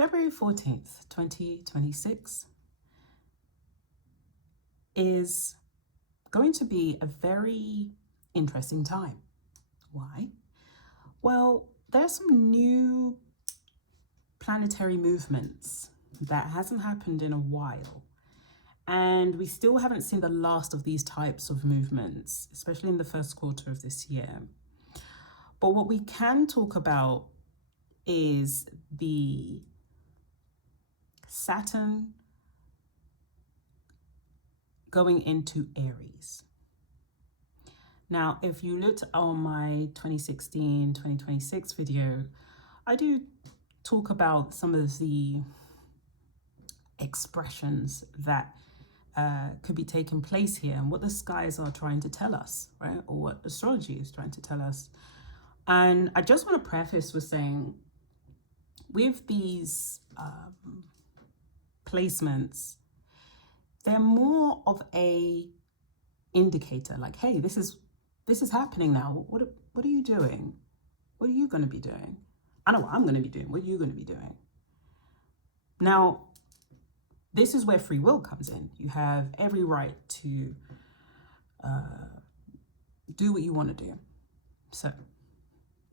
February 14th, 2026 is going to be a very interesting time. Why? Well, there's some new planetary movements that hasn't happened in a while. And we still haven't seen the last of these types of movements, especially in the first quarter of this year. But what we can talk about is the Saturn going into Aries. Now, if you looked on my 2016-2026 video, I do talk about some of the expressions that could be taking place here and what the skies are trying to tell us, right? Or what astrology is trying to tell us. And I just want to preface with saying, with these placements, they're more of a indicator, like, hey, this is happening now. What are you doing? What are you going to be doing? I know what I'm going to be doing. What are you going to be doing? Now, this is where free will comes in. You have every right to do what you want to do. So,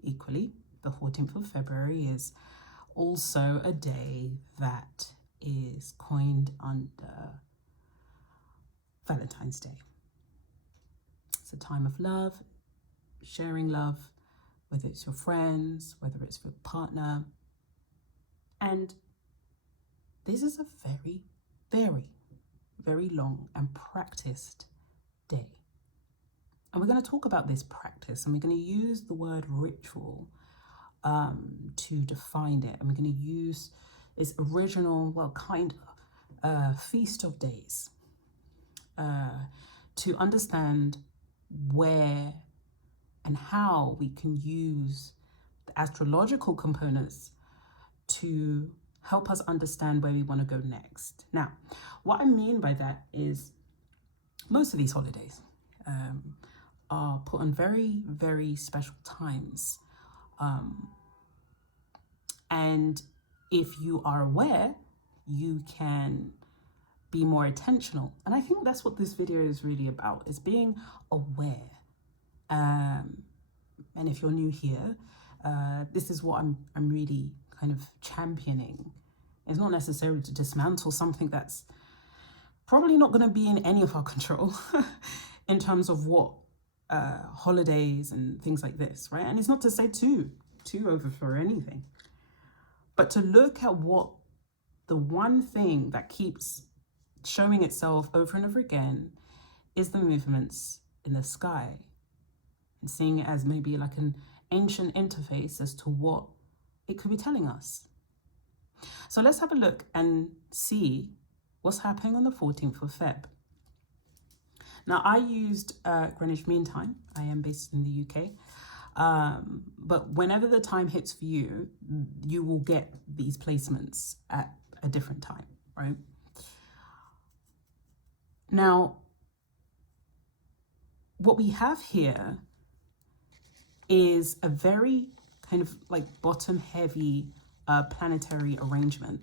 equally, the 14th of February is also a day that is coined under Valentine's Day. It's a time of love, sharing love, whether it's your friends, whether it's your partner. And this is a very, very, very long and practiced day. And we're going to talk about this practice, and we're going to use the word ritual to define it. And we're going to use its original, well, kind of feast of days to understand where and how we can use the astrological components to help us understand where we want to go next. Now, what I mean by that is most of these holidays are put on very, very special times. And if you are aware, you can be more intentional. And I think that's what this video is really about, is being aware. And if you're new here, this is what I'm really kind of championing. It's not necessarily to dismantle something that's probably not going to be in any of our control in terms of what holidays and things like this, right? And it's not to say too over for anything, but to look at what the one thing that keeps showing itself over and over again is the movements in the sky, and seeing it as maybe like an ancient interface as to what it could be telling us. So let's have a look and see what's happening on the 14th of Feb. Now, I used Greenwich Mean Time. I am based in the UK. But whenever the time hits for you, you will get these placements at a different time, right? Now, what we have here is a very kind of like bottom heavy planetary arrangement.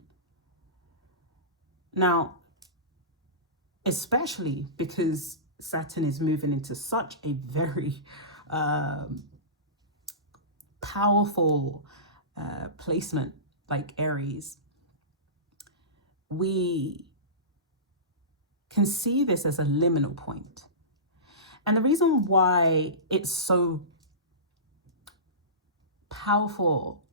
Now, especially because Saturn is moving into such a very powerful placement like Aries, we can see this as a liminal point. And the reason why it's so powerful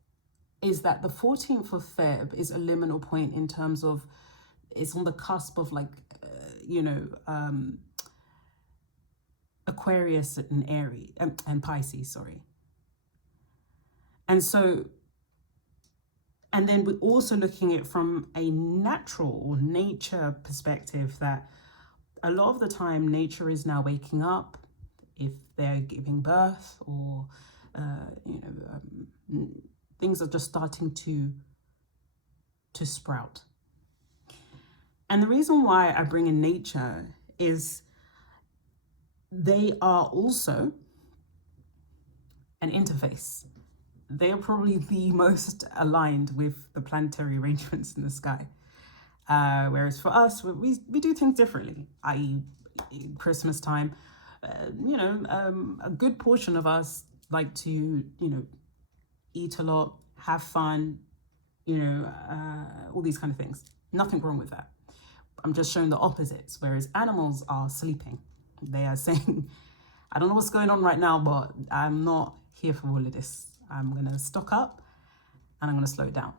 is that the 14th of Feb is a liminal point in terms of it's on the cusp of like, Aquarius and Aries and Pisces, sorry. And so, and then we're also looking at it from a natural or nature perspective, that a lot of the time nature is now waking up if they're giving birth, or things are just starting to sprout. And the reason why I bring in nature is they are also an interface they are probably the most aligned with the planetary arrangements in the sky. Whereas for us, we do things differently, i.e. Christmas time, a good portion of us like to, eat a lot, have fun, all these kind of things. Nothing wrong with that. I'm just showing the opposites, whereas animals are sleeping. They are saying, I don't know what's going on right now, but I'm not here for all of this. I'm going to stock up and I'm going to slow it down.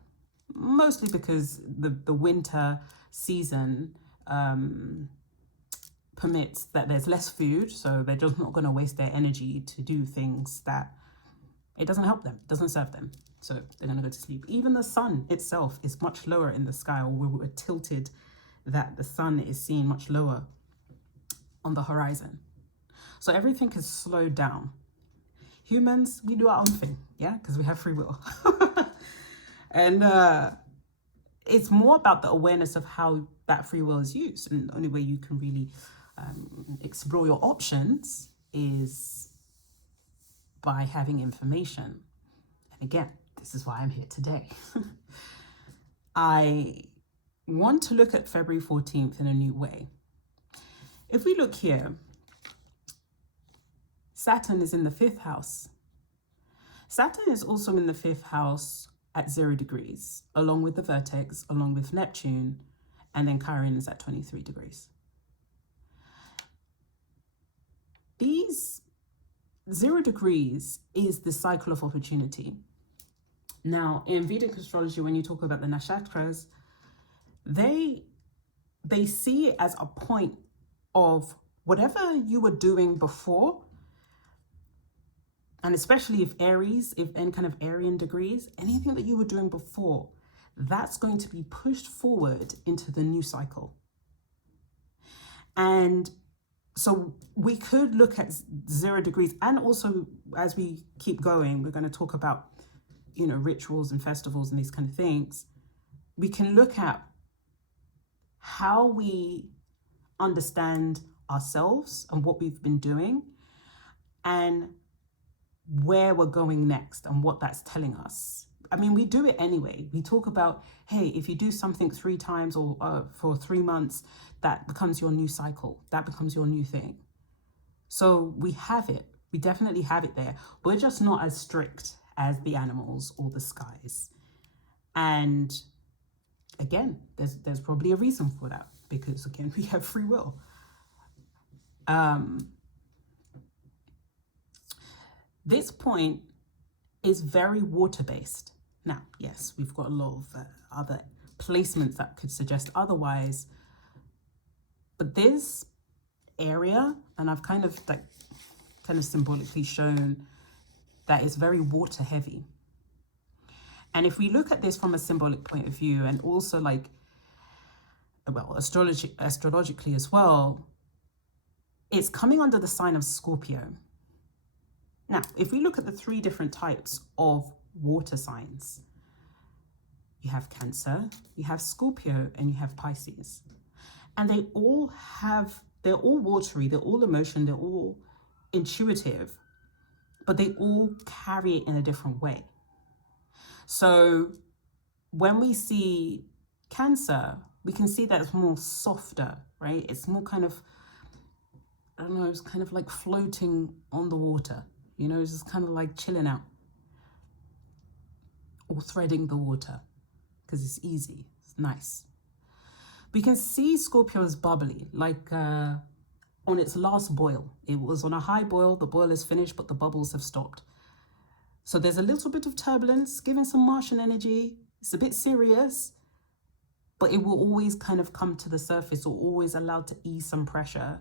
Mostly because the winter season permits that there's less food, so they're just not going to waste their energy to do things that it doesn't help them, doesn't serve them. So they're going to go to sleep. Even the sun itself is much lower in the sky, or we're tilted that the sun is seen much lower on the horizon. So everything is slowed down. Humans, we do our own thing, yeah, because we have free will. And it's more about the awareness of how that free will is used. And the only way you can really explore your options is by having information. And again, this is why I'm here today. I want to look at February 14th in a new way. If we look here, Saturn is in the 5th house. Saturn is also in the 5th house at 0 degrees, along with the vertex, along with Neptune, and then Chiron is at 23 degrees. These 0 degrees is the cycle of opportunity. Now, in Vedic astrology, when you talk about the nakshatras, they see it as a point of whatever you were doing before, and especially if Aries, if any kind of Aryan degrees, anything that you were doing before, that's going to be pushed forward into the new cycle. And so we could look at 0 degrees, and also as we keep going, we're going to talk about, rituals and festivals and these kind of things. We can look at how we understand ourselves and what we've been doing, and where we're going next and what that's telling us. I mean, we do it anyway. We talk about, hey, if you do something 3 times or for 3 months, that becomes your new cycle. That becomes your new thing. So we have it. We definitely have it there. We're just not as strict as the animals or the skies. And again, there's probably a reason for that, because again, we have free will. This point is very water-based. Now, yes, we've got a lot of other placements that could suggest otherwise, but this area, and I've kind of symbolically shown that it's very water-heavy. And if we look at this from a symbolic point of view, and also astrologically as well, it's coming under the sign of Scorpio. Now, if we look at the 3 different types of water signs, you have Cancer, you have Scorpio, and you have Pisces. And they're all watery, they're all emotion, they're all intuitive, but they all carry it in a different way. So when we see Cancer, we can see that it's more softer, right? It's more kind of, I don't know, it's kind of like floating on the water. It's just kind of like chilling out or threading the water, because it's easy, it's nice. We can see Scorpio as bubbly, like on its last boil. It was on a high boil, the boil is finished, but the bubbles have stopped. So there's a little bit of turbulence, giving some Martian energy. It's a bit serious, but it will always kind of come to the surface, or always allowed to ease some pressure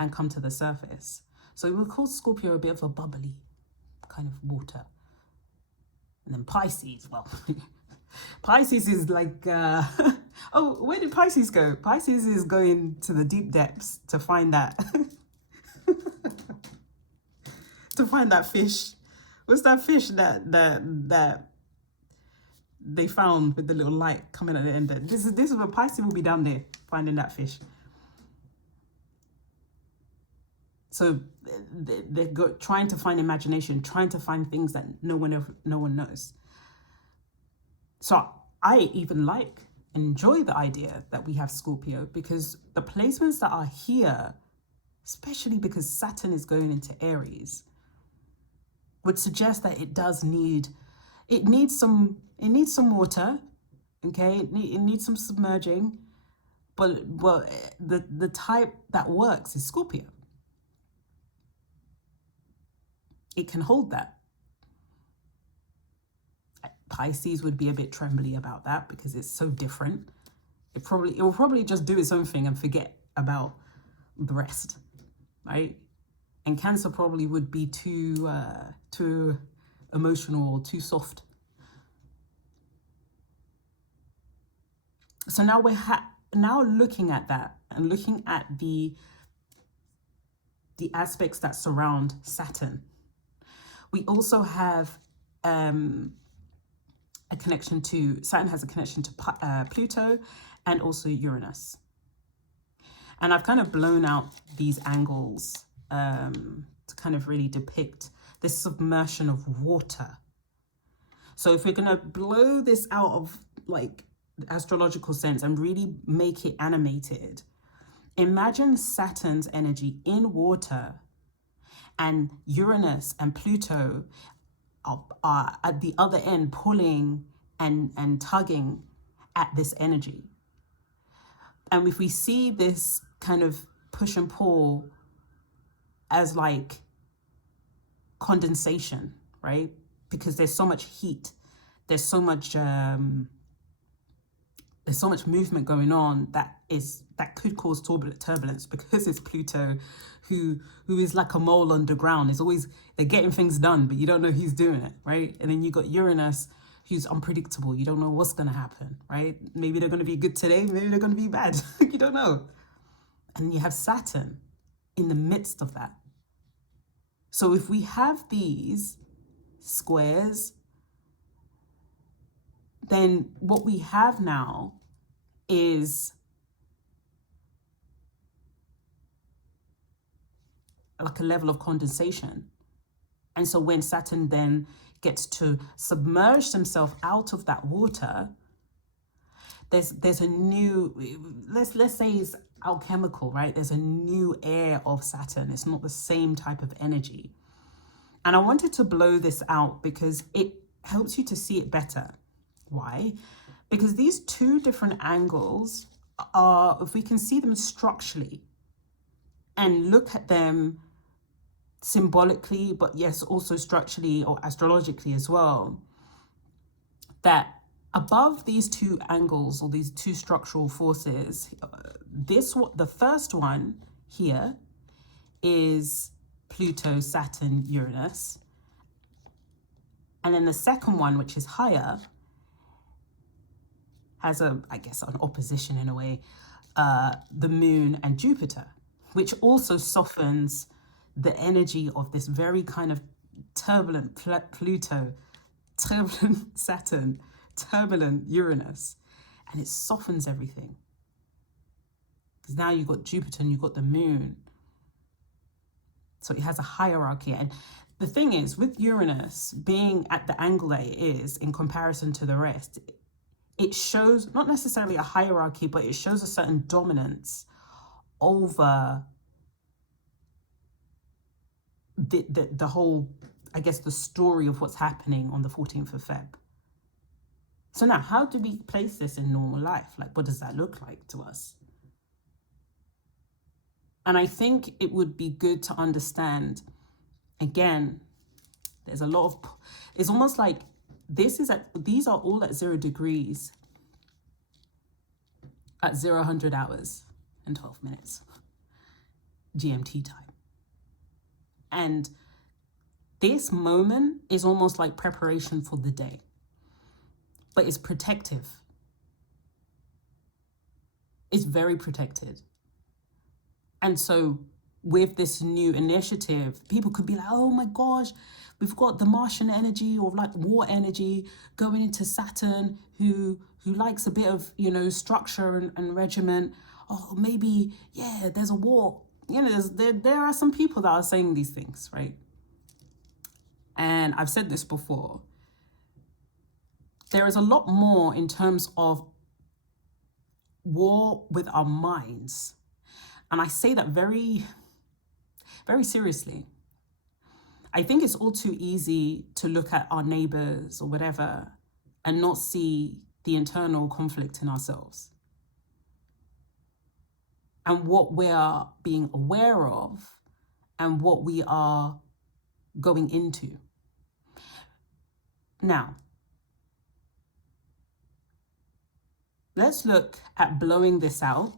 and come to the surface. So we'll call Scorpio a bit of a bubbly kind of water. And then Pisces, well, Pisces is like, oh, where did Pisces go? Pisces is going to the deep depths to find that, to find that fish. What's that fish that they found with the little light coming at the end? This is where Pisces will be down there, finding that fish. So they're trying to find imagination, trying to find things that no one knows. So I even enjoy the idea that we have Scorpio, because the placements that are here, especially because Saturn is going into Aries, would suggest that it needs some water, okay? It needs some submerging, but the type that works is Scorpio. It can hold that. Pisces would be a bit trembly about that because it's so different. It will probably just do its own thing and forget about the rest, right? And Cancer probably would be too emotional or too soft. So now we're now looking at that and looking at the aspects that surround Saturn. We also have Saturn has a connection to Pluto and also Uranus. And I've kind of blown out these angles to kind of really depict this submersion of water. So if we're going to blow this out of like the astrological sense and really make it animated, imagine Saturn's energy in water and Uranus and Pluto are at the other end pulling and tugging at this energy. And if we see this kind of push and pull as like condensation, right? Because there's so much heat, there's so much movement going on that could cause turbulence, because it's Pluto who is like a mole underground. They're getting things done, but you don't know who's doing it, right? And then you got Uranus, who's unpredictable. You don't know what's going to happen, right? Maybe they're going to be good today, maybe they're going to be bad. You don't know. And you have Saturn in the midst of that. So if we have these squares, then what we have now is like a level of condensation. And so when Saturn then gets to submerge himself out of that water, there's a new, let's say it's alchemical, right? There's a new air of Saturn. It's not the same type of energy. And I wanted to blow this out because it helps you to see it better. Why? Because these two different angles are, if we can see them structurally and look at them symbolically, but yes, also structurally or astrologically as well, that above these two angles or these two structural forces, the first one here is Pluto, Saturn, Uranus. And then the second one, which is higher, has an opposition in a way, the Moon and Jupiter, which also softens the energy of this very kind of turbulent Pluto, turbulent Saturn, turbulent Uranus, and it softens everything. Because now you've got Jupiter and you've got the Moon. So it has a hierarchy. And the thing is, with Uranus being at the angle that it is in comparison to the rest, it shows not necessarily a hierarchy, but it shows a certain dominance over the whole, I guess, the story of what's happening on the 14th of Feb. So now, how do we place this in normal life? Like, what does that look like to us? And I think it would be good to understand, again, it's almost like these are all at 0 degrees at 100 hours and 12 minutes GMT time. And this moment is almost like preparation for the day, but it's protective. It's very protected. And so with this new initiative, people could be like, oh my gosh, we've got the Martian energy or like war energy going into Saturn, who likes a bit of, structure and regiment. Oh, maybe, yeah, there's a war. you know, there are some people that are saying these things, right? And I've said this before. There is a lot more in terms of war with our minds. And I say that very, very seriously. I think it's all too easy to look at our neighbors or whatever and not see the internal conflict in ourselves and what we are being aware of and what we are going into. Now, let's look at blowing this out.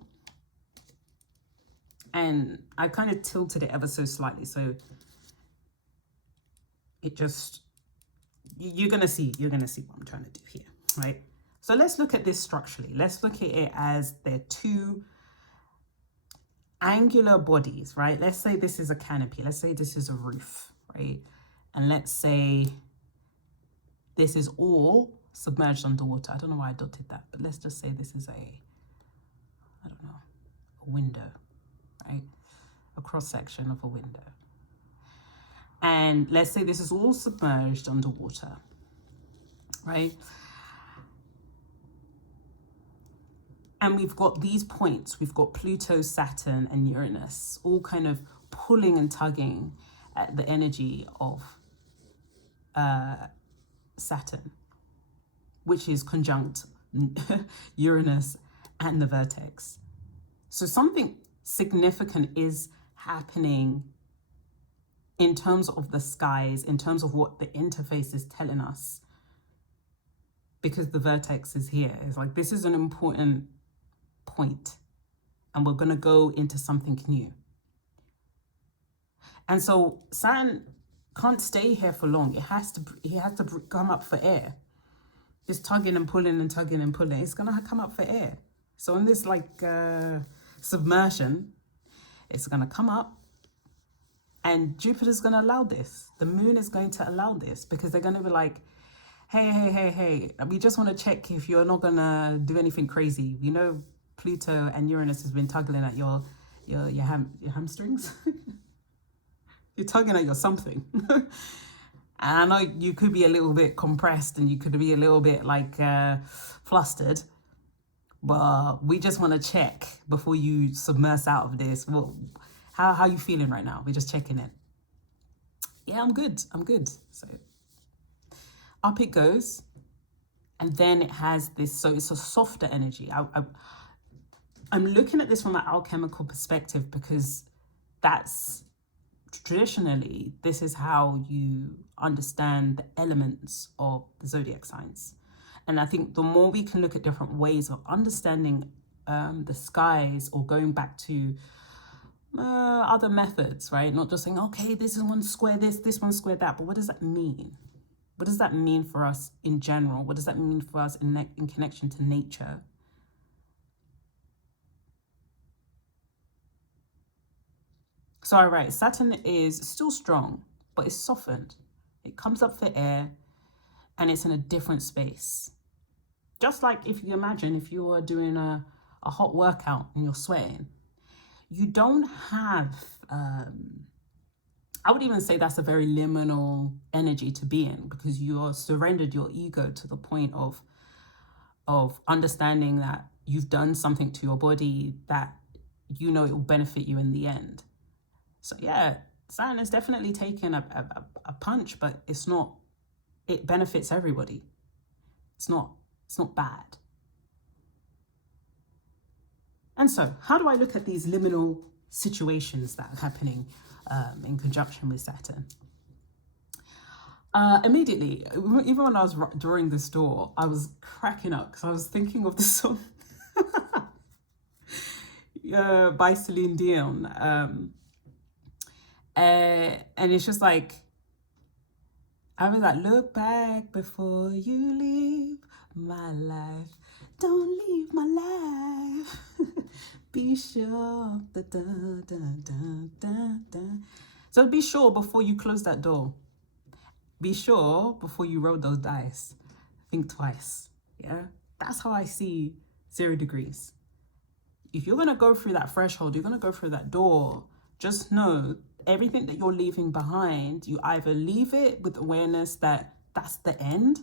And I kind of tilted it ever so slightly, so it just, you're gonna see what I'm trying to do here, right? So let's look at this structurally. Let's look at it as they're two angular bodies, right? Let's say this is a canopy. Let's say this is a roof, right? And let's say this is all submerged underwater. I don't know why I dotted that, but let's just say this is a window, right? A cross section of a window. And let's say this is all submerged underwater, right? And we've got these points. We've got Pluto, Saturn, and Uranus all kind of pulling and tugging at the energy of Saturn, which is conjunct Uranus and the vertex. So something significant is happening in terms of the skies, in terms of what the interface is telling us, because the vertex is here. It's like, this is an important point, and we're going to go into something new. And so Saturn can't stay here for long. He has to come up for air. This tugging and pulling and tugging and pulling, it's going to come up for air. So in this submersion, it's going to come up, and Jupiter's going to allow this. The moon is going to allow this, because they're going to be like, hey, we just want to check if you're not going to do anything crazy. You know, Pluto and Uranus has been tugging at your hamstrings. You're tugging at your something. And I know you could be a little bit compressed and you could be a little bit flustered, but we just want to check before you submerge out of this. Well, how are you feeling right now? We're just checking it. Yeah, I'm good. So up it goes. And then it has this, so it's a softer energy. I'm looking at this from an alchemical perspective, because that's traditionally, this is how you understand the elements of the zodiac signs. And I think the more we can look at different ways of understanding the skies, or going back to other methods, right? Not just saying, okay, this is one square this one square that, but what does that mean? What does that mean for us in general? What does that mean for us in connection to nature? So all right, Saturn is still strong, but it's softened. It comes up for air, and it's in a different space. Just like if you imagine if you were doing a hot workout and you're sweating, you don't have, I would even say that's a very liminal energy to be in, because you're surrendered your ego to the point of understanding that you've done something to your body that you know it will benefit you in the end. So yeah, Saturn is definitely taking a punch, but it benefits everybody. It's not bad. And so how do I look at these liminal situations that are happening in conjunction with Saturn? Immediately, even when I was drawing this door, I was cracking up, because I was thinking of the song by Celine Dion. And it's just like, I was like, look back before you leave my life. Don't leave my life. Be sure. Da, da, da, da, da, da. So be sure before you close that door. Be sure before you roll those dice. Think twice. Yeah? That's how I see 0 degrees. If you're going to go through that threshold, you're going to go through that door, just know everything that you're leaving behind, you either leave it with awareness that that's the end.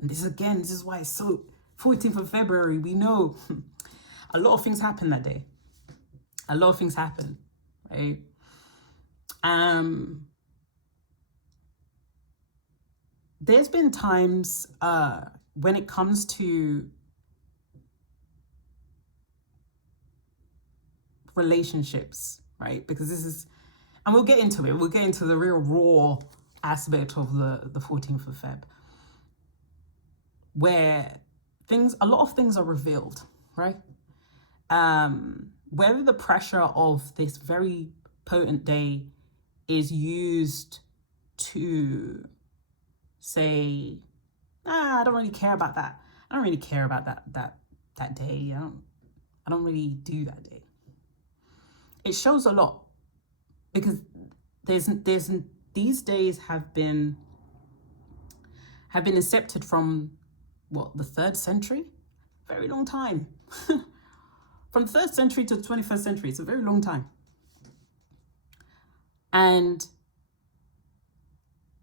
And this is why it's so 14th of February, we know a lot of things happen that day. A lot of things happen, right? There's been times when it comes to relationships, right? Because this is, and we'll get into it. We'll get into the real raw aspect of the 14th of Feb, where a lot of things are revealed, right? Whether the pressure of this very potent day is used to say, I don't really care about that. I don't really care about that day. I don't really do that day. It shows a lot, because there's these days have been accepted from what, the 3rd century? Very long time. From the 3rd century to the 21st century, it's a very long time. And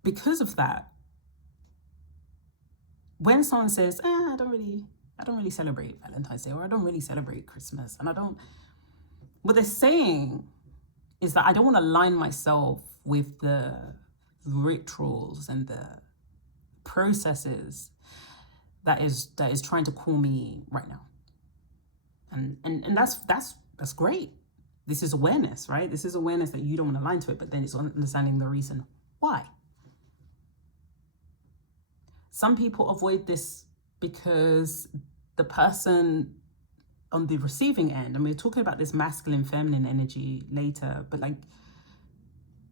because of that, when someone says, I don't really celebrate Valentine's Day, or I don't really celebrate Christmas, and what they're saying is that I don't want to align myself with the rituals and the processes that is trying to call me right now. And that's great. This is awareness, right? This is awareness that you don't want to align to it, but then it's understanding the reason why. Some people avoid this because the person on the receiving end, and we're talking about this masculine, feminine energy later, but like,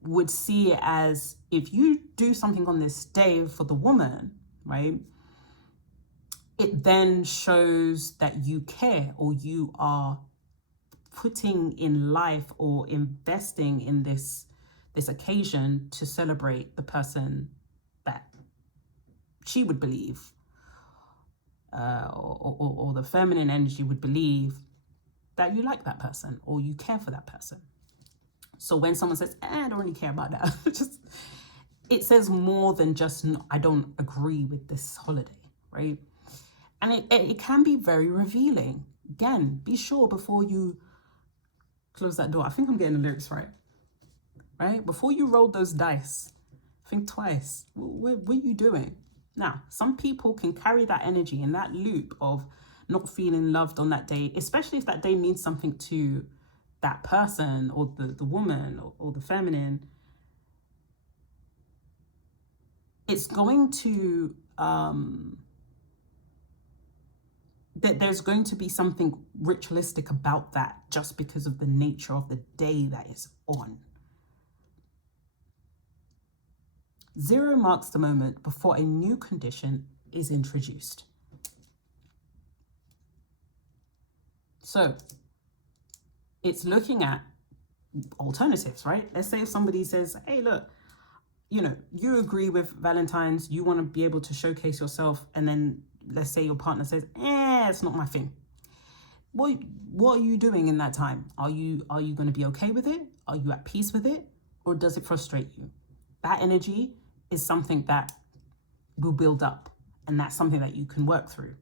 would see it as, if you do something on this day for the woman, right, it then shows that you care, or you are putting in life or investing in this occasion to celebrate the person that she would believe, or the feminine energy would believe that you like that person or you care for that person. So when someone says, I don't really care about that, it says more than just, I don't agree with this holiday, right? And it can be very revealing. Again, be sure before you close that door. I think I'm getting the lyrics right? Before you roll those dice, think twice. What are you doing? Now, some people can carry that energy in that loop of not feeling loved on that day, especially if that day means something to that person, or the woman, or the feminine. It's going to, there's going to be something ritualistic about that, just because of the nature of the day that is on. 0 marks the moment before a new condition is introduced. So it's looking at alternatives, right? Let's say if somebody says, hey, look, you agree with Valentine's, you want to be able to showcase yourself, and then let's say your partner says, it's not my thing. What are you doing in that time? Are you going to be okay with it? Are you at peace with it? Or does it frustrate you? That energy is something that will build up, and that's something that you can work through.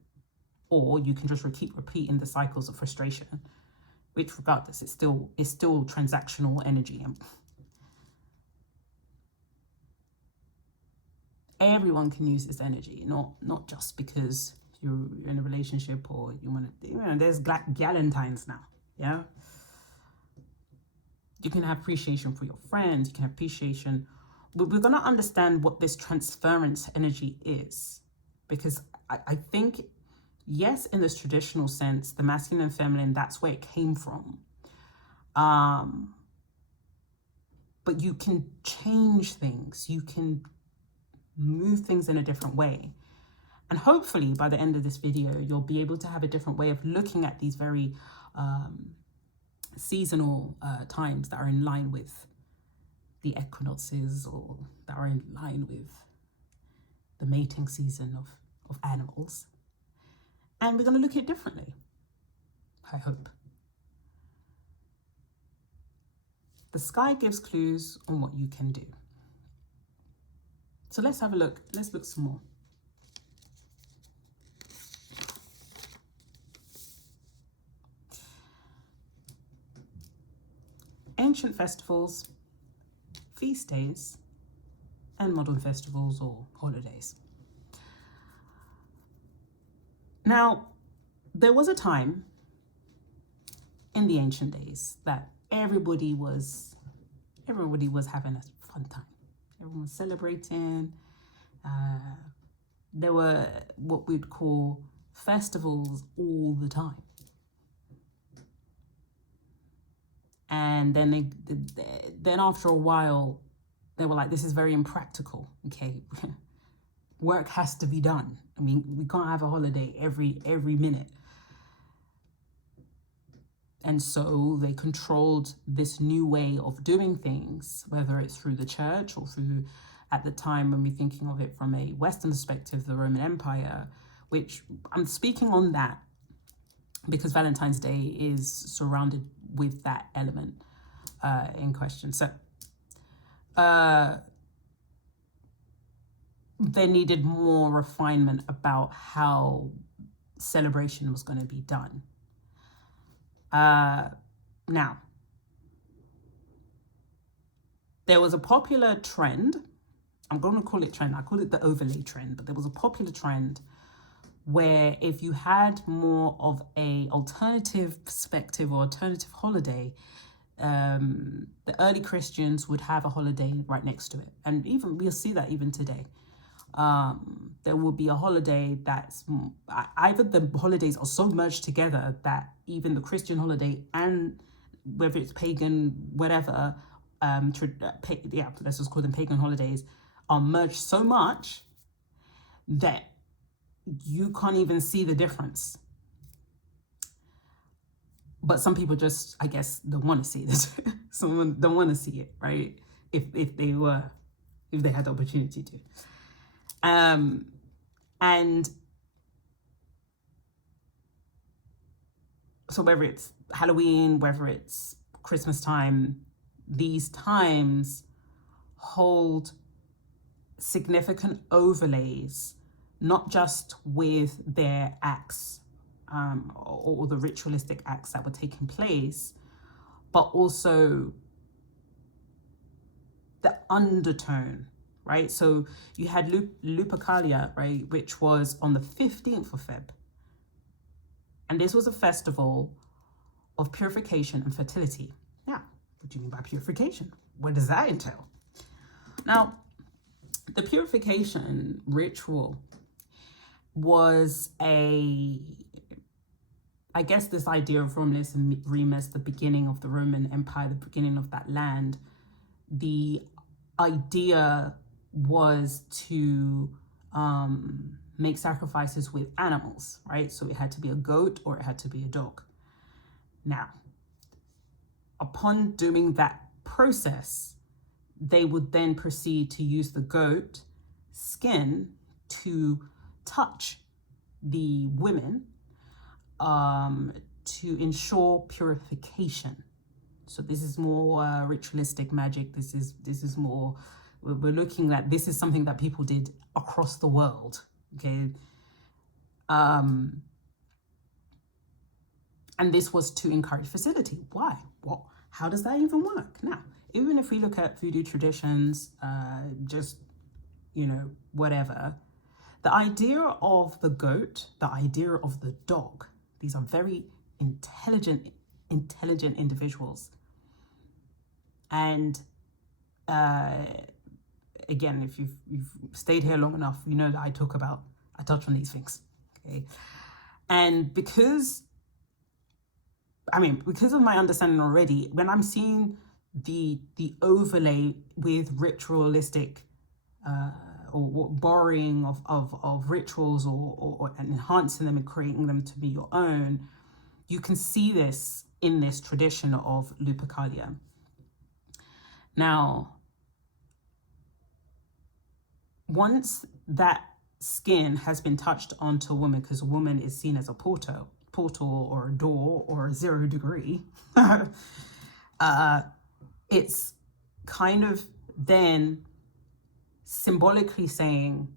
Or you can just keep repeating the cycles of frustration, which regardless, it's still transactional energy. Everyone can use this energy, not just because you're in a relationship or you want to, there's Valentines now, yeah? You can have appreciation for your friends, you can have appreciation, but we're going to understand what this transference energy is, because I think, yes, in this traditional sense, the masculine and feminine, that's where it came from. But you can change things, you can move things in a different way. And hopefully by the end of this video, you'll be able to have a different way of looking at these very seasonal times that are in line with the equinoxes, or that are in line with the mating season of animals. And we're going to look at it differently, I hope. The sky gives clues on what you can do. So let's have a look. Let's look some more. Ancient festivals, feast days, and modern festivals or holidays. Now, there was a time in the ancient days that everybody was having a fun time. Everyone was celebrating. There were what we'd call festivals all the time. And then then after a while, they were like, this is very impractical, okay? Work has to be done. I mean, we can't have a holiday every minute. And so they controlled this new way of doing things, whether it's through the church or through, at the time when we're thinking of it from a Western perspective, the Roman Empire, which I'm speaking on that because Valentine's Day is surrounded with that element in question. So they needed more refinement about how celebration was going to be done. Now, there was a popular trend. I'm going to call it trend. I call it the overlay trend, but there was a popular trend where if you had more of a alternative perspective or alternative holiday, the early Christians would have a holiday right next to it. And even we'll see that even today. There will be a holiday that's either the holidays are so merged together that even the Christian holiday and whether it's pagan, whatever, let's just call them pagan holidays, are merged so much that you can't even see the difference. But some people just, I guess, don't want to see this. Someone don't want to see it, right? If they had the opportunity to. And so whether it's Halloween, whether it's Christmas time, these times hold significant overlays, not just with their acts or the ritualistic acts that were taking place, but also the undertone, right? So you had Lupercalia, right, which was on the 15th of Feb. And this was a festival of purification and fertility. Now, what do you mean by purification? What does that entail? Now, the purification ritual was I guess this idea of Romulus and Remus, the beginning of the Roman Empire, the beginning of that land. The idea was to make sacrifices with animals, right? So it had to be a goat or it had to be a dog. Now, upon doing that process, they would then proceed to use the goat skin to touch the women to ensure purification. So this is more ritualistic magic. This is more, we're looking at, this is something that people did across the world, okay? And this was to encourage fertility. Why? What? How does that even work? Now, even if we look at voodoo traditions, just, whatever, the idea of the goat, the idea of the dog, these are very intelligent individuals. And again, if you've stayed here long enough, you know that I touch on these things, okay? And because of my understanding already, when I'm seeing the overlay with ritualistic or borrowing of rituals or enhancing them and creating them to be your own, you can see this in this tradition of Lupercalia. Now, once that skin has been touched onto a woman, because a woman is seen as a portal or a door or a 0 degree, it's kind of then symbolically saying,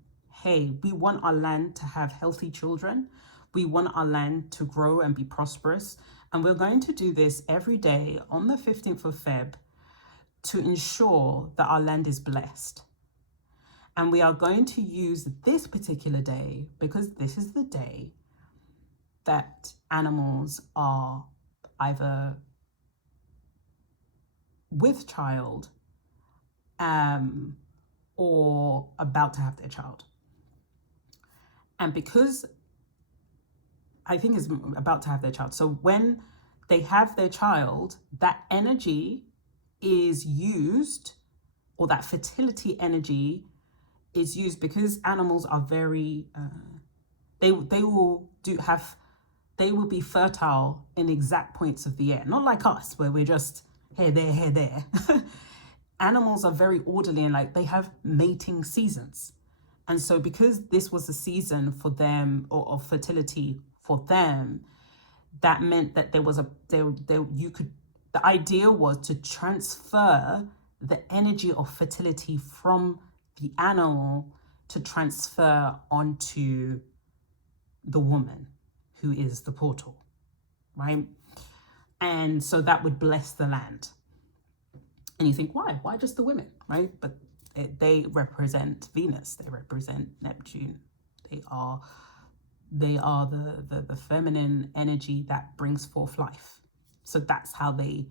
hey, we want our land to have healthy children. We want our land to grow and be prosperous. And we're going to do this every day on the 15th of Feb to ensure that our land is blessed. And we are going to use this particular day because this is the day that animals are either with child or about to have their child. And because I think is about to have their child. So when they have their child, that energy is used, or that fertility energy is used, because animals are very, they will be fertile in exact points of the year. Not like us, where we're just here, there. Animals are very orderly and like they have mating seasons. And so because this was a season for them, or of fertility for them, that meant that the idea was to transfer the energy of fertility from the animal to transfer onto the woman, who is the portal, right? And so that would bless the land. And you think, why? Why just the women, right? But they represent Venus, they represent Neptune. They are the feminine energy that brings forth life. So that's how they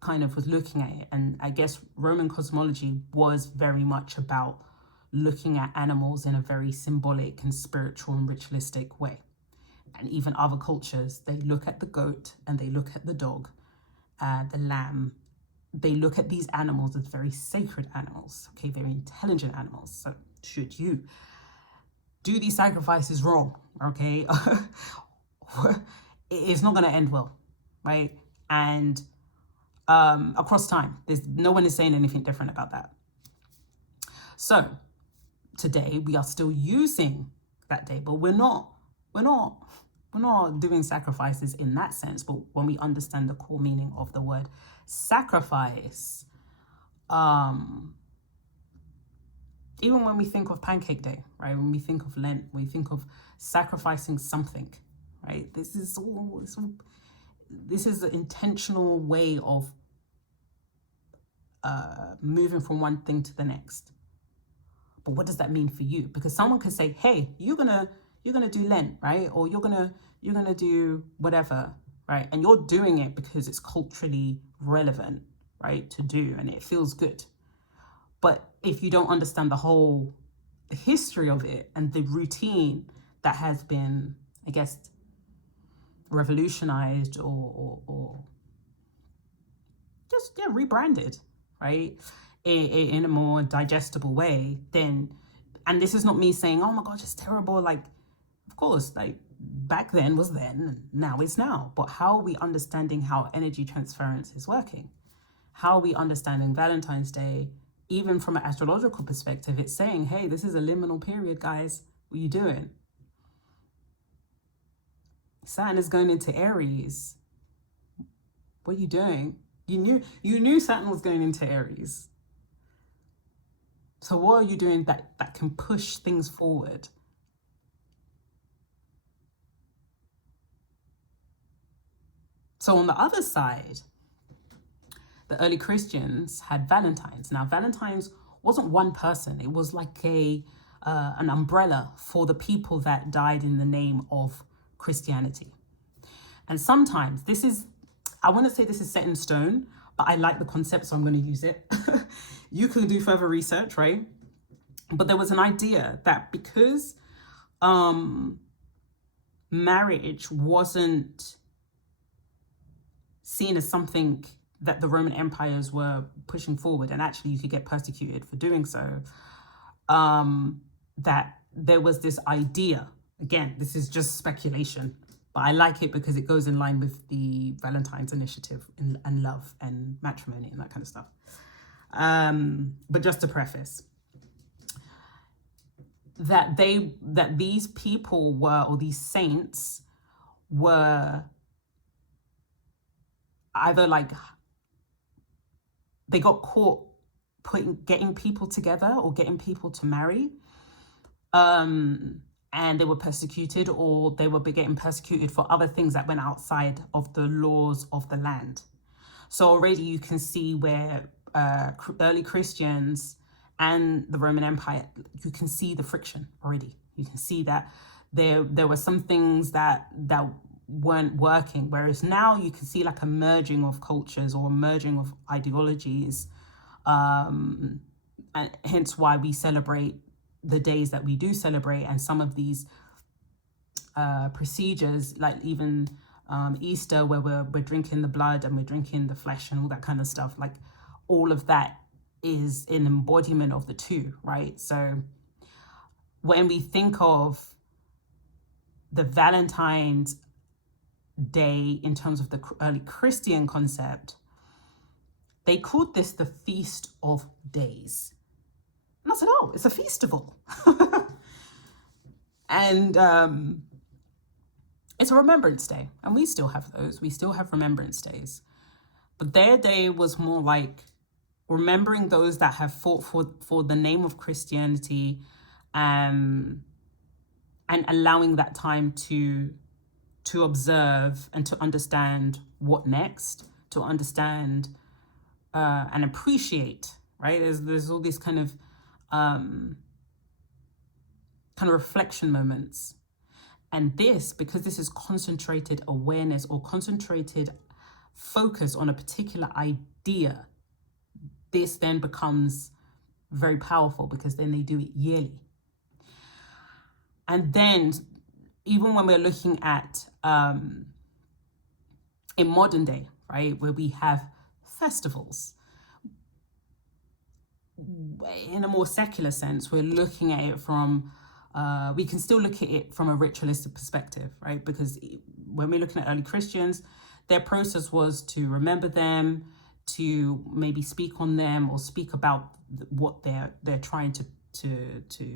kind of was looking at it. And I guess Roman cosmology was very much about looking at animals in a very symbolic and spiritual and ritualistic way. And even other cultures, they look at the goat and they look at the dog, the lamb. They look at these animals as very sacred animals, okay, very intelligent animals. So should you do these sacrifices wrong, okay, it's not going to end well, right? And across time, no one is saying anything different about that. So today we are still using that day, but we're not doing sacrifices in that sense. But when we understand the core meaning of the word sacrifice, even when we think of Pancake Day, right? When we think of Lent, we think of sacrificing something, right? This is an intentional way of moving from one thing to the next. But what does that mean for you? Because someone could say, hey, you're gonna do Lent, right? Or you're gonna do whatever, right? And you're doing it because it's culturally relevant, right, to do, and it feels good. But if you don't understand the history of it and the routine that has been, I guess, revolutionized or just rebranded, right, in a more digestible way, then, and this is not me saying, oh my gosh, it's terrible. Like, of course, like back then was then, and now is now. But how are we understanding how energy transference is working? How are we understanding Valentine's Day? Even from an astrological perspective, it's saying, hey, this is a liminal period, guys. What are you doing? Saturn is going into Aries. What are you doing? You knew Saturn was going into Aries. So what are you doing that can push things forward? So on the other side, the early Christians had Valentines. Now, Valentines wasn't one person. It was like an umbrella for the people that died in the name of Christianity. And sometimes I want to say this is set in stone, but I like the concept, so I'm going to use it. You can do further research, right? But there was an idea that because marriage wasn't seen as something that the Roman empires were pushing forward, and actually you could get persecuted for doing so, that there was this idea, again, this is just speculation, but I like it because it goes in line with the Valentine's initiative and love and matrimony and that kind of stuff. But just to preface, that these people were, or these saints were either like they got caught getting people together or getting people to marry, and they were persecuted, or they were getting persecuted for other things that went outside of the laws of the land. So already you can see where early Christians and the Roman Empire, you can see the friction already. You can see that there were some things that weren't working, whereas now you can see like a merging of cultures or a merging of ideologies, and hence why we celebrate the days that we do celebrate, and some of these procedures, like even Easter, where we're drinking the blood and we're drinking the flesh and all that kind of stuff, like all of that is an embodiment of the two, right? So when we think of the Valentine's Day in terms of the early Christian concept, they called this the Feast of Days. And I said, oh, it's a festival. And it's a remembrance day. And we still have those. We still have remembrance days. But their day was more like remembering those that have fought for the name of Christianity, and allowing that time to observe and to understand what next, to understand and appreciate, right? There's all these kind of reflection moments. And this, because this is concentrated awareness or concentrated focus on a particular idea, this then becomes very powerful, because then they do it yearly. And then even when we're looking at in modern day, right, where we have festivals, in a more secular sense, we're looking at it from we can still look at it from a ritualistic perspective, right? Because when we're looking at early Christians, their process was to remember them, to maybe speak on them, or speak about what they're trying to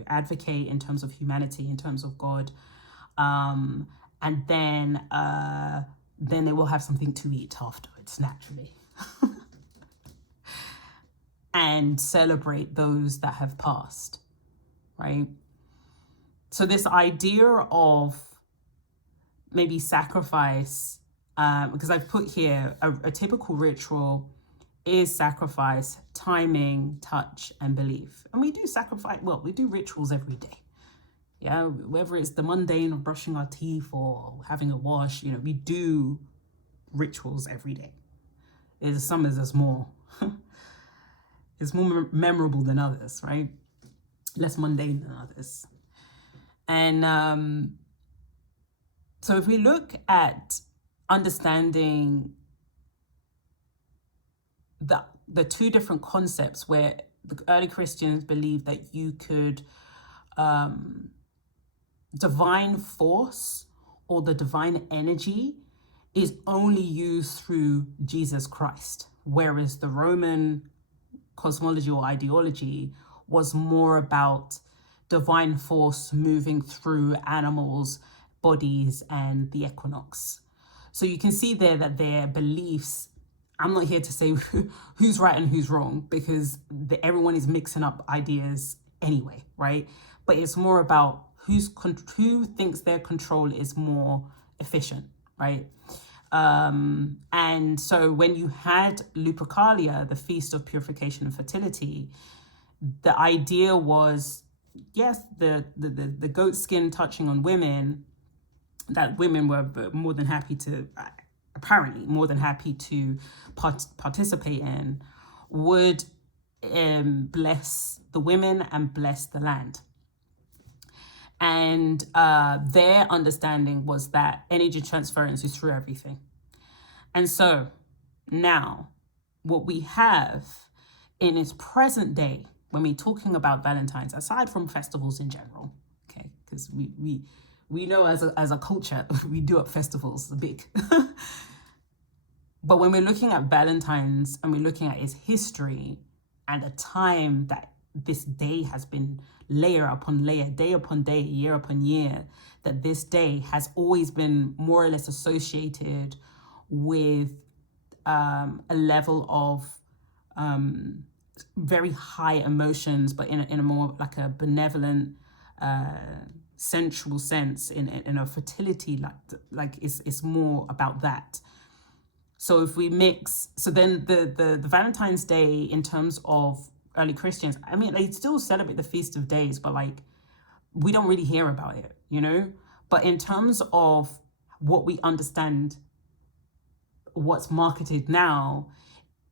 advocate in terms of humanity, in terms of God, and then they will have something to eat afterwards, naturally, and celebrate those that have passed, right? So this idea of maybe sacrifice, because I've put here a typical ritual is sacrifice, timing, touch, and belief. And we do sacrifice, well, we do rituals every day. Yeah, whether it's the mundane of brushing our teeth or having a wash, we do rituals every day. Some of us more, it's more memorable than others, right? Less mundane than others. And so if we look at understanding the two different concepts, where the early Christians believed that you could divine force or the divine energy is only used through Jesus Christ, whereas the Roman cosmology or ideology was more about divine force moving through animals, bodies, and the equinox. So you can see there that their beliefs, I'm not here to say who's right and who's wrong, because everyone is mixing up ideas anyway, right? But it's more about who thinks their control is more efficient, right? And so when you had Lupercalia, the Feast of Purification and Fertility, the idea was, yes, the goat skin touching on women, that women were more than happy to, apparently more than happy to participate in, would bless the women and bless the land. And their understanding was that energy transference is through everything. And so now what we have in its present day, when we're talking about Valentine's, aside from festivals in general, okay, because we know as a culture, we do up festivals big. But when we're looking at Valentine's and we're looking at its history and the time that this day has been layer upon layer, day upon day, year upon year, that this day has always been more or less associated with a level of very high emotions, but in a more like a benevolent, sensual sense, in a fertility, like it's more about that. So if we mix, so then the Valentine's Day in terms of early Christians, I mean, they still celebrate the Feast of Days, but like we don't really hear about it, you know? But in terms of what we understand, what's marketed now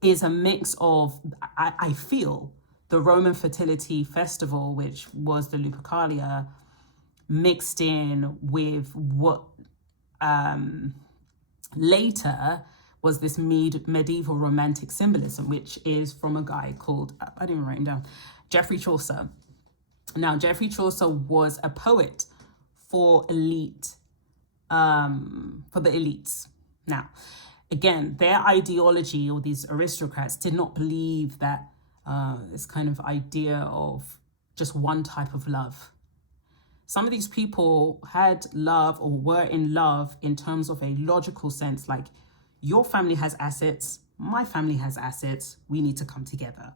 is a mix of, I feel, the Roman fertility festival, which was the Lupercalia, mixed in with what later was this medieval romantic symbolism, which is from a guy called, I didn't write him down, Geoffrey Chaucer. Now, Geoffrey Chaucer was a poet for for the elites. Now, again, their ideology, or these aristocrats, did not believe that this kind of idea of just one type of love. Some of these people had love, or were in love, in terms of a logical sense, like your family has assets, my family has assets, we need to come together.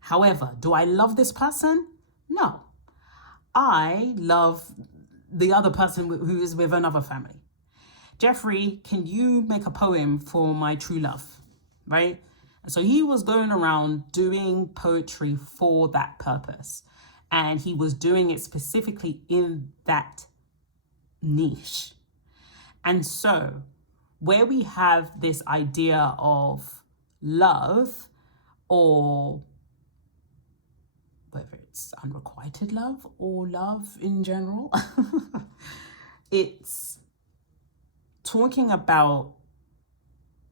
However, do I love this person? No. I love the other person who is with another family. Jeffrey, can you make a poem for my true love? Right? And so he was going around doing poetry for that purpose. And he was doing it specifically in that niche. And so where we have this idea of love, or whether it's unrequited love or love in general, it's talking about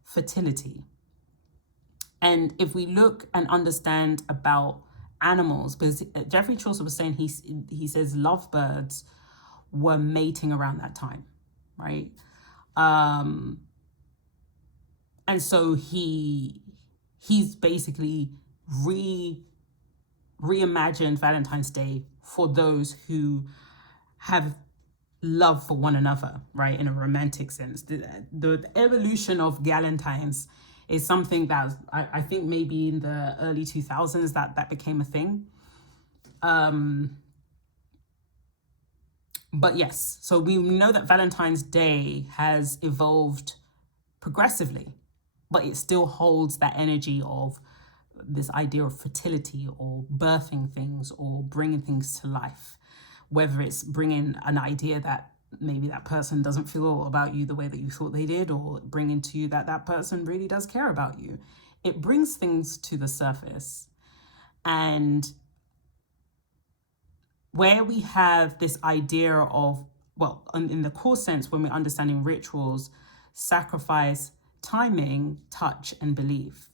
fertility. And if we look and understand about animals, because Geoffrey Chaucer was saying, he says lovebirds were mating around that time, right? And so he's basically reimagined Valentine's Day for those who have love for one another, right? In a romantic sense. The evolution of Galentines is something that I think maybe in the early 2000s that became a thing. But yes, so we know that Valentine's Day has evolved progressively, but it still holds that energy of this idea of fertility, or birthing things, or bringing things to life. Whether it's bringing an idea that maybe that person doesn't feel about you the way that you thought they did, or bringing to you that that person really does care about you. It brings things to the surface. And where we have this idea of, well, in the core sense, when we're understanding rituals, sacrifice, timing, touch, and belief,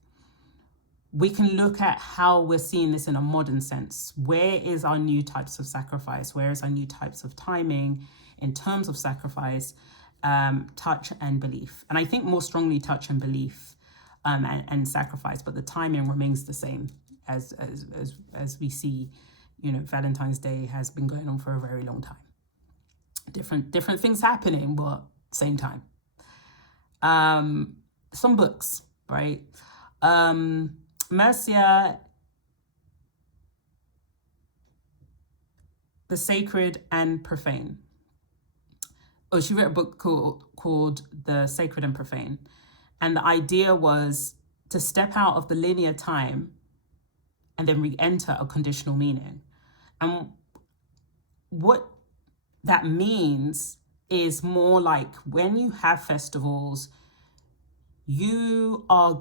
we can look at how we're seeing this in a modern sense. Where is our new types of sacrifice? Where is our new types of timing in terms of sacrifice, touch, and belief? And I think more strongly touch and belief, and sacrifice, but the timing remains the same as we see. You know, Valentine's Day has been going on for a very long time. Different things happening, but same time. Some books, right? Mercia, The Sacred and Profane. Oh, she wrote a book called The Sacred and Profane. And the idea was to step out of the linear time and then re-enter a conditional meaning. And what that means is more like when you have festivals, you are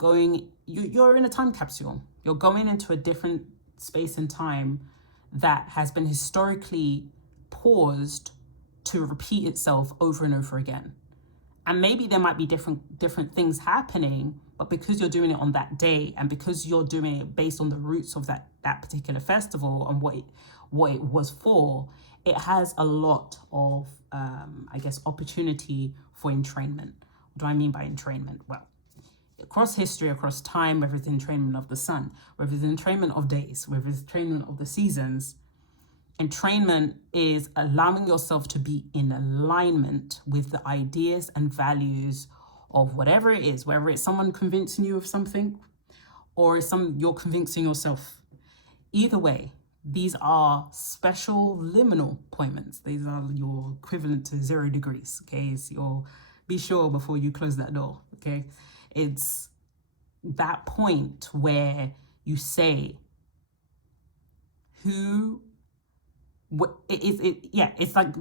you're in a time capsule. You're going into a different space and time that has been historically paused to repeat itself over and over again. And maybe there might be different things happening, but because you're doing it on that day, and because you're doing it based on the roots of that particular festival and what it was for, it has a lot of, opportunity for entrainment. What do I mean by entrainment? Well, across history, across time, whether it's entrainment of the sun, whether it's entrainment of days, whether it's entrainment of the seasons, entrainment is allowing yourself to be in alignment with the ideas and values of whatever it is, whether it's someone convincing you of something, or you're convincing yourself. Either way, these are special liminal appointments. These are your equivalent to 0 degrees, okay? It's be sure before you close that door, okay? It's that point where you say, it's like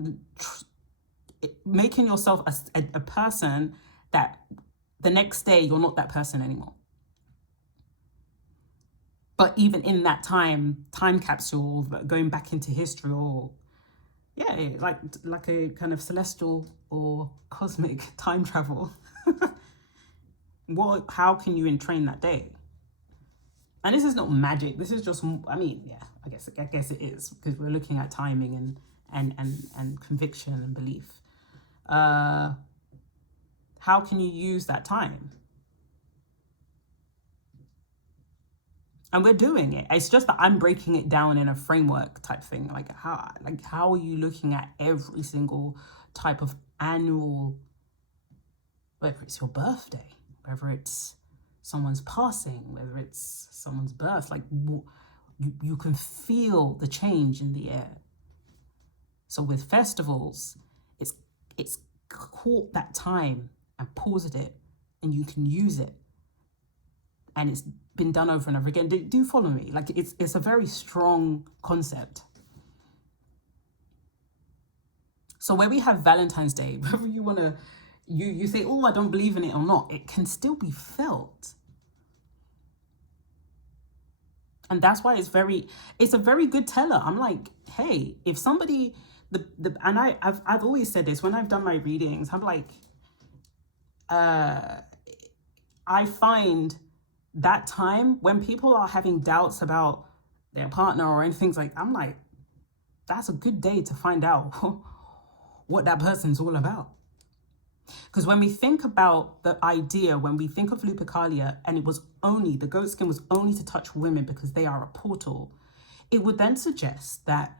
making yourself a person that the next day you're not that person anymore. But even in that time capsule, going back into history, or like a kind of celestial or cosmic time travel, how can you entrain that day? And this is not magic. This is just, I guess it is, because we're looking at timing and conviction and belief. How can you use that time? And we're doing it. It's just that I'm breaking it down in a framework type thing. Like how are you looking at every single type of annual, whether it's your birthday, whether it's someone's passing, whether it's someone's birth, like you can feel the change in the air. So with festivals, it's caught that time and paused it, and you can use it. And it's been done over and over again. Do you follow me? Like it's a very strong concept. So where we have Valentine's Day, whether you want to, you say, oh, I don't believe in it or not, it can still be felt. And that's why it's a very good teller. I'm like, hey, if somebody, and I've always said this when I've done my readings, I'm like, I find that time when people are having doubts about their partner or anything, I'm like, that's a good day to find out what that person's all about. Because when we think about the idea, when we think of Lupercalia, and the goat skin was only to touch women because they are a portal, it would then suggest that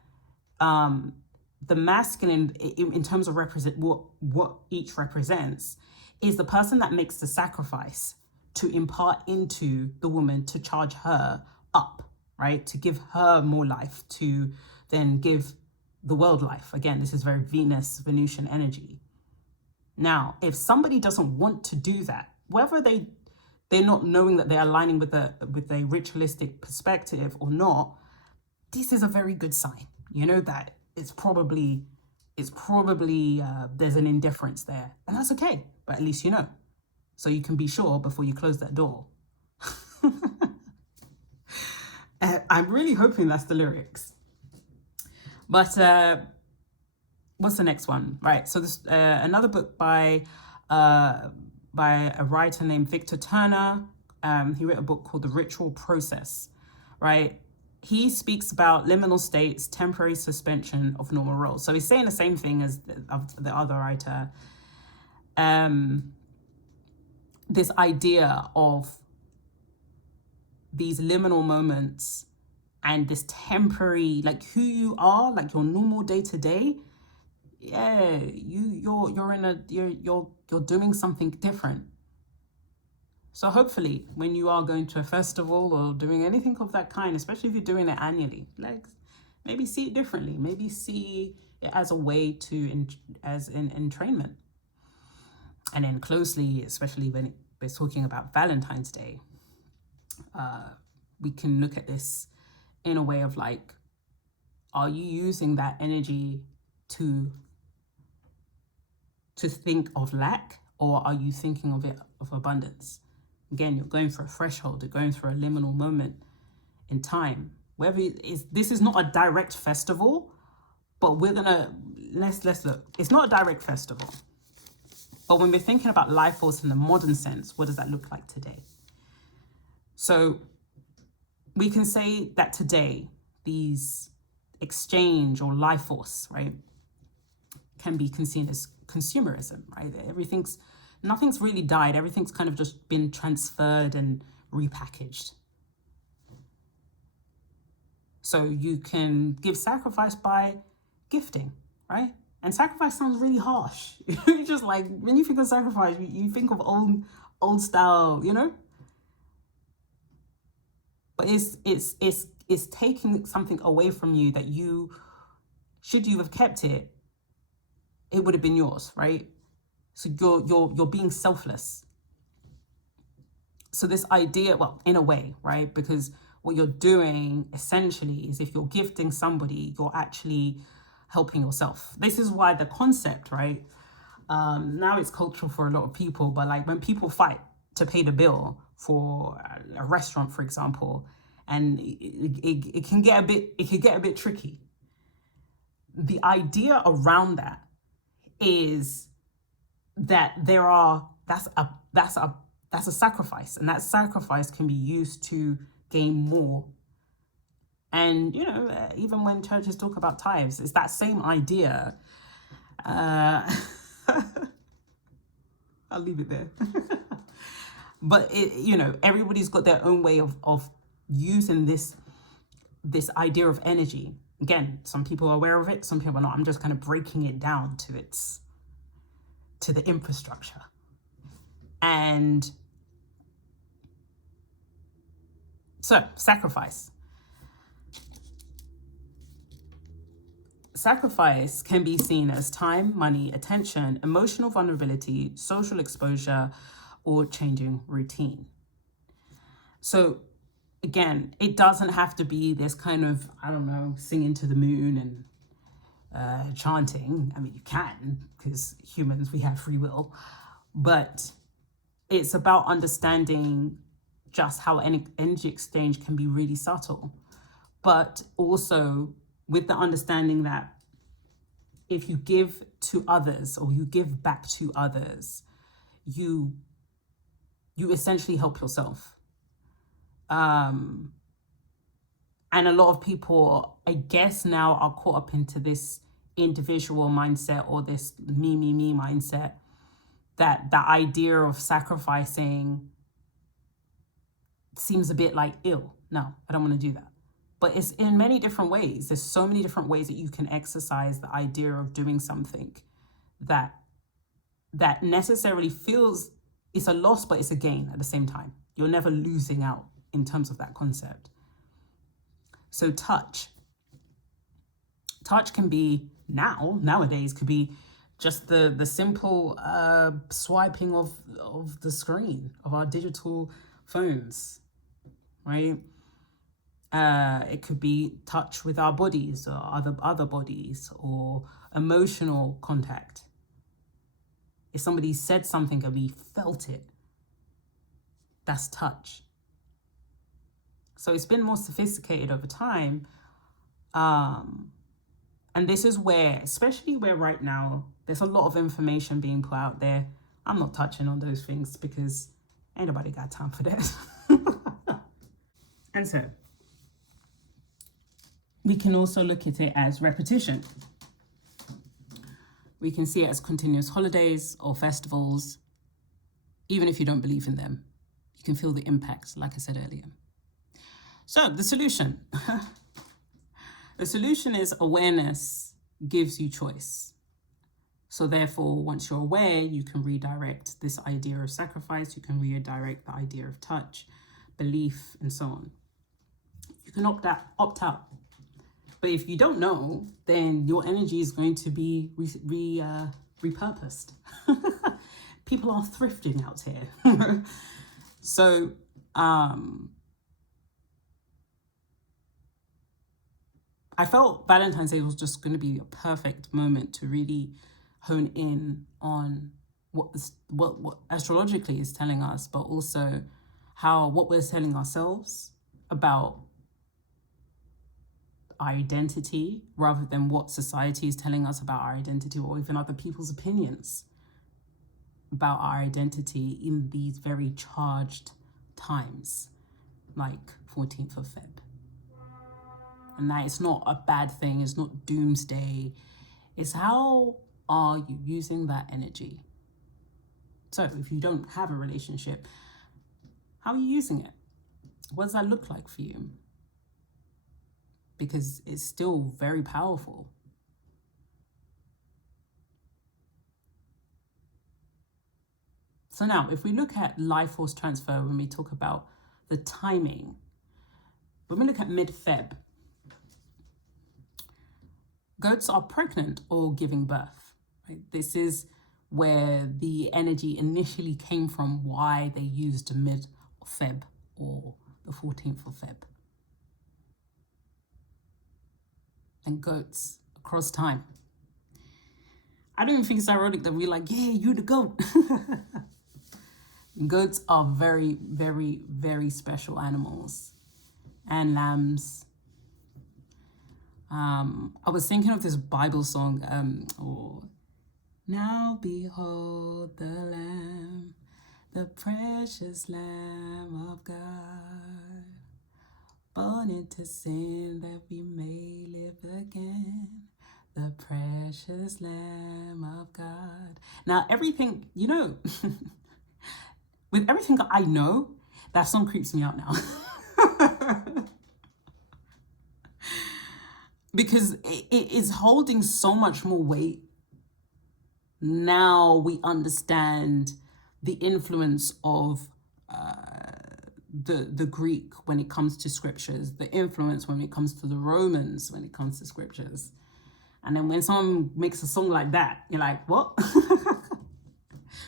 the masculine, in terms of represent what each represents, is the person that makes the sacrifice to impart into the woman, to charge her up, right? To give her more life, to then give the world life. Again, this is very Venusian energy. Now, if somebody doesn't want to do that, whether they're not knowing that they're aligning with a ritualistic perspective or not, this is a very good sign. You know that it's probably there's an indifference there, and that's okay. But at least you know, so you can be sure before you close that door. I'm really hoping that's the lyrics. But what's the next one? Right. So this another book by a writer named Victor Turner. He wrote a book called The Ritual Process. Right. He speaks about liminal states, temporary suspension of normal roles. So he's saying the same thing as the other writer. This idea of these liminal moments and this temporary, like who you are, like your normal day to day. Yeah, you're doing something different. So hopefully when you are going to a festival or doing anything of that kind, especially if you're doing it annually, like maybe see it differently. Maybe see it as a way as an entrainment. And then closely, especially when we're talking about Valentine's Day, we can look at this in a way of like, are you using that energy to think of lack, or are you thinking of it of abundance? Again, you're going through a threshold, you're going through a liminal moment in time. This is not a direct festival, but let's look. It's not a direct festival. But when we're thinking about life force in the modern sense, what does that look like today? So we can say that today, these exchange or life force, right, can be seen as consumerism, right? Nothing's really died. Everything's kind of just been transferred and repackaged. So you can give sacrifice by gifting, right? And sacrifice sounds really harsh. You just like, when you think of sacrifice, you think of old style, you know? But it's taking something away from you that you, should you have kept it, it would have been yours, right? So you're being selfless. So this idea, well, in a way, right? Because what you're doing essentially is, if you're gifting somebody, you're actually helping yourself. This is why the concept, right? Now it's cultural for a lot of people, but like when people fight to pay the bill for a restaurant, for example, and it can get a bit tricky. The idea around that is that that's a sacrifice, and that sacrifice can be used to gain more. And even when churches talk about tithes, it's that same idea. I'll leave it there. But everybody's got their own way of using this idea of energy. Again, some people are aware of it, some people are not. I'm just kind of breaking it down to the infrastructure. And so, sacrifice. Sacrifice can be seen as time, money, attention, emotional vulnerability, social exposure, or changing routine. So again, it doesn't have to be this kind of, I don't know, singing to the moon and chanting. I mean, you can, because humans, we have free will. But it's about understanding just how energy exchange can be really subtle. But also with the understanding that if you give to others, or you give back to others, you essentially help yourself. And a lot of people, I guess, now are caught up into this individual mindset, or this me mindset, that the idea of sacrificing seems a bit like ill. No, I don't want to do that. But it's in many different ways. There's so many different ways that you can exercise the idea of doing something that necessarily feels it's a loss, but it's a gain at the same time. You're never losing out in terms of that concept. So touch can be nowadays could be just the simple swiping of the screen of our digital phones, right? It could be touch with our bodies, or other bodies, or emotional contact. If somebody said something and we felt it, that's touch. So it's been more sophisticated over time. And this is where, especially where right now, there's a lot of information being put out there. I'm not touching on those things because ain't nobody got time for that. And so we can also look at it as repetition. We can see it as continuous holidays or festivals. Even if you don't believe in them, you can feel the impact, like I said earlier. So the solution. The solution is awareness gives you choice. So therefore, once you're aware, you can redirect this idea of sacrifice, you can redirect the idea of touch, belief, and so on. You can opt out. But if you don't know, then your energy is going to be repurposed. People are thrifting out here. So, I felt Valentine's Day was just going to be a perfect moment to really hone in on what astrologically is telling us, but also what we're telling ourselves about our identity, rather than what society is telling us about our identity, or even other people's opinions about our identity in these very charged times, like 14th of Feb. And that it's not a bad thing, it's not doomsday. It's how are you using that energy? So if you don't have a relationship, how are you using it? What does that look like for you? Because it's still very powerful. So now, if we look at life force transfer, when we talk about the timing, when we look at mid-Feb, goats are pregnant or giving birth. Right? This is where the energy initially came from, why they used mid-Feb or the 14th of Feb. And goats across time. I don't even think it's ironic that we're like, yeah, you're the goat. Goats are very, very, very special animals. And lambs. I was thinking of this Bible song, now behold the Lamb, the precious Lamb of God, born into sin that we may live again, the precious Lamb of God. Now, everything, with everything I know, that song creeps me out now. Because it is holding so much more weight. Now we understand the influence of the Greek when it comes to scriptures, the influence when it comes to the Romans when it comes to scriptures. And then when someone makes a song like that, you're like, what?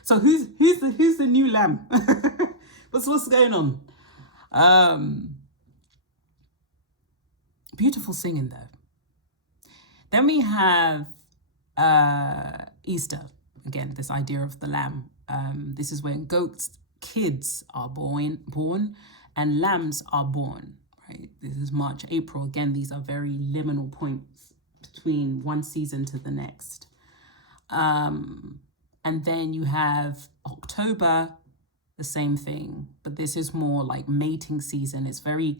So who's the new lamb? what's going on? Beautiful singing though. Then we have Easter. Again, this idea of the lamb. This is when goats, kids are born and lambs are born, right? This is March, April. Again, these are very liminal points between one season to the next. And then you have October, the same thing, but this is more like mating season. It's very...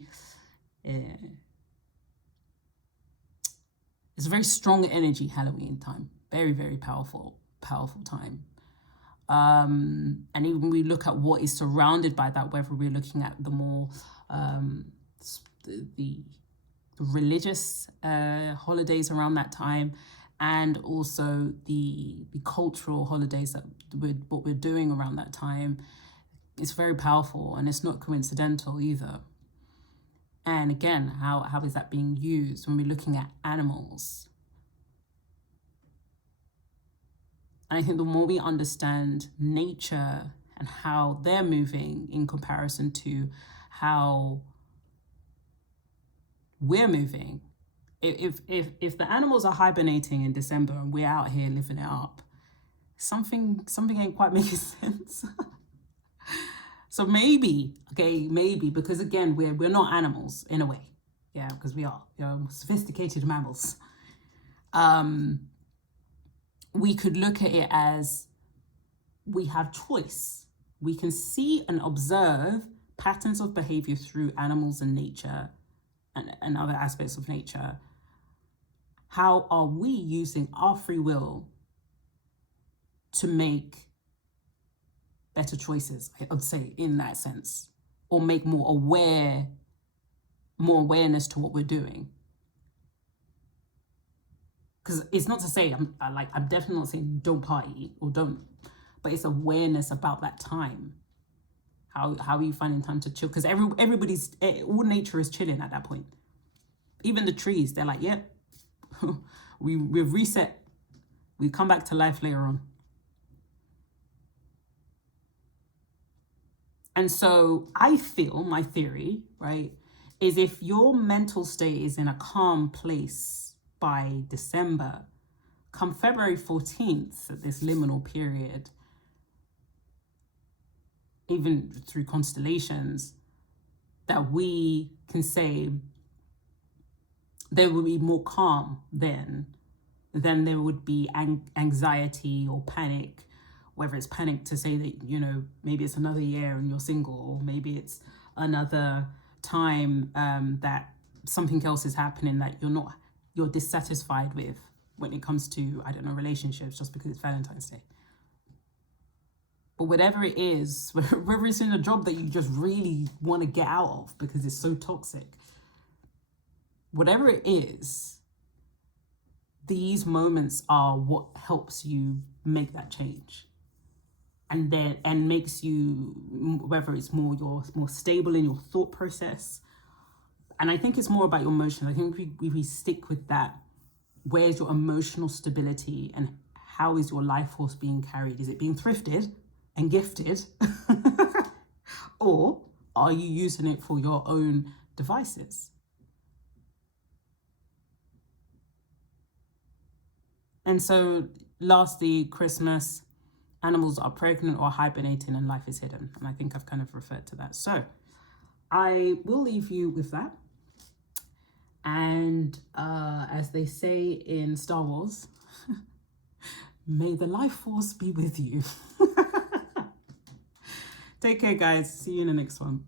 It's a very strong energy Halloween time. Very, very powerful time. And even when we look at what is surrounded by that, whether we're looking at the more the religious holidays around that time, and also the cultural holidays that what we're doing around that time, it's very powerful, and it's not coincidental either. And again, how is that being used when we're looking at animals? And I think the more we understand nature and how they're moving in comparison to how we're moving, if the animals are hibernating in December and we're out here living it up, something ain't quite making sense. So maybe, because again, we're not animals in a way. Yeah, because we are, sophisticated mammals. We could look at it as we have choice. We can see and observe patterns of behavior through animals and nature and other aspects of nature. How are we using our free will to make better choices, I would say, in that sense, or make more awareness to what we're doing? Because it's not to say I'm definitely not saying don't party or don't, but it's awareness about that time. How are you finding time to chill? Because everybody's, all nature is chilling at that point. Even the trees, they're like, yeah, we've reset. We come back to life later on. And so I feel, my theory, right, is if your mental state is in a calm place by December, come February 14th, at this liminal period, even through constellations, that we can say there will be more calm then than there would be anxiety or panic. Whether it's panic to say that, maybe it's another year and you're single, or maybe it's another time that something else is happening that you're dissatisfied with when it comes to, I don't know, relationships, just because it's Valentine's Day. But whatever it is, whether it's in a job that you just really want to get out of because it's so toxic, whatever it is, these moments are what helps you make that change. And makes you, whether it's you're more stable in your thought process, And I think it's more about your emotions. I think we stick with that. Where's your emotional stability, and how is your life force being carried? Is it being thrifted and gifted? Or are you using it for your own devices? And so lastly, Christmas, animals are pregnant or hibernating and life is hidden. And I think I've kind of referred to that. So I will leave you with that. And as they say in Star Wars, may the life force be with you. Take care, guys. See you in the next one.